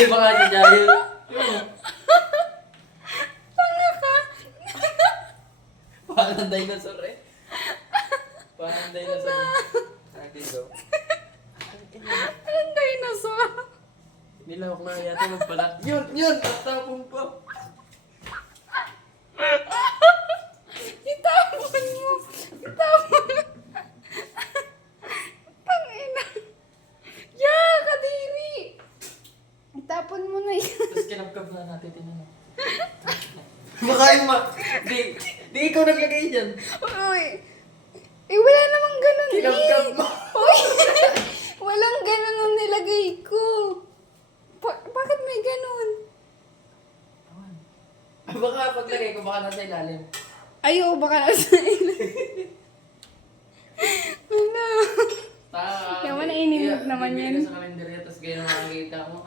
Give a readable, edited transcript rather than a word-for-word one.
Hindi ba nga si Jahil? Tanga ka. Parang dinosaur eh. Parang dinosaur. Okay, go. Anong dinosaur? Nilawak na yata magpala. Yun! Tatapon po. Itapon mo. Itapon mo. Tangina. Yeah, kadiri. Itapon mo na yan. Tapos kinapkap na natin tinanong. Baka yung Di ikaw naglagay dyan. Uy. Eh, wala namang ganun Kinapkap mo. Uy. Walang ganun nung nilagay ko. Bakit may ganun? Baka paglagay ko baka nasa ilalim. Ayo, baka nasa Ano? Yaman, nainimog naman yan. Bibigay ka sa kalendarya, tapos ganyan makakita mo.